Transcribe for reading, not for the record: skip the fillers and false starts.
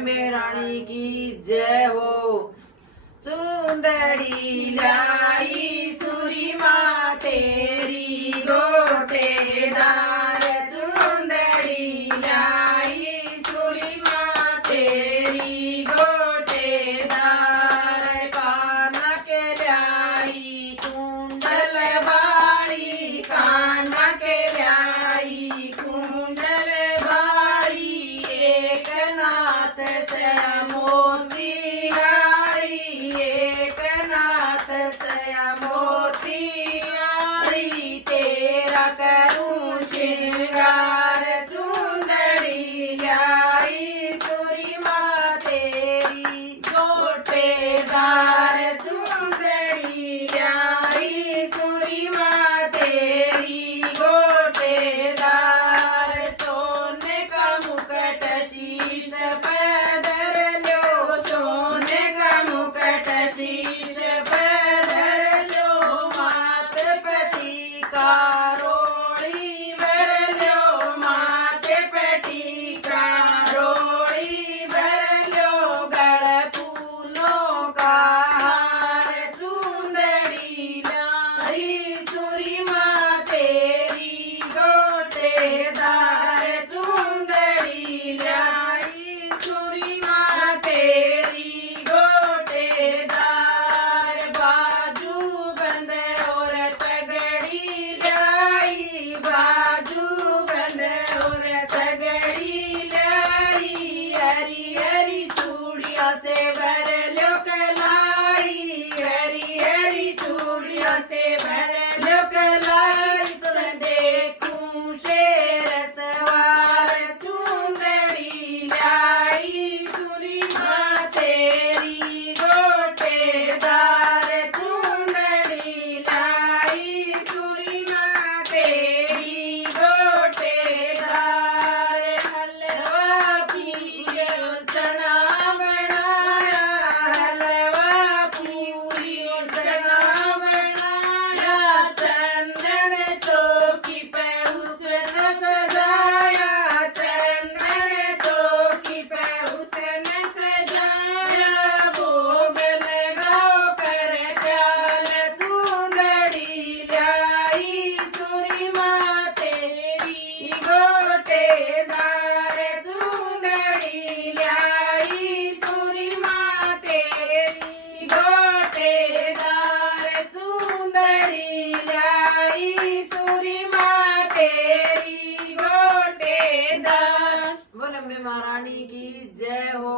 अम्बे रानी की जय हो। सुंदरी लाई सुरी माँ तेरी गोटेदार, सुंदरी लाई सुरी माँ तेरी गोटेदार, कान के लाई कुंडल बाड़ी, कान के लाई कुंडल बाड़ी, एक नाथ से मोती हारी, एक नाथ से मोती हारी, तेरा करूं श्रृंगार, चुंदड़ी लाई सुरी माँ तेरी गोटेदार, चुंदड़ी लाई सुरी माँ तेरी गोटेदार, सोने का मुकुट शीश पर धर लो, सोने का मुकुट शीश पर धर लो, माथ पटी का रोड़ी भर लो, माथ पटी का रोड़ी भर लो, गल फूलों का हार, चुंदड़ी लाई सुरी माँ तेरी गोटेदार, चुंदड़ी लाई सुरी माँ तेरी गोटेदार, बाजू बंद और तगड़ी लाई, बाजू बंद और तगड़ी लाई, हरी हरी चूड़िया से भर लो कलाई, हरी हरी चूड़िया से भर लो कलाई, तुम देखूं शेर सवार, चुंदड़ी लाई सुरी माँ तेरी गोटेदार, चुंदड़ी लाई सुरी माँ तेरी गोटेदार, हलवा पूरी चना बनाया, हलवा पूरी चना बनाया, चंदन चौकी पे उसने सजाया, चंदन चौकी पे उसने सजाया, भोग लगाओ कर प्याल, चुंदड़ी लाई सुरी माँ तेरी गोटेदार, चुंदड़ी लाई सुरी माँ तेरी गोटेदार, चुंदड़ी लाई सुरी माँ तेरी गोटेदार। बोल अम्बे महारानी की जय हो।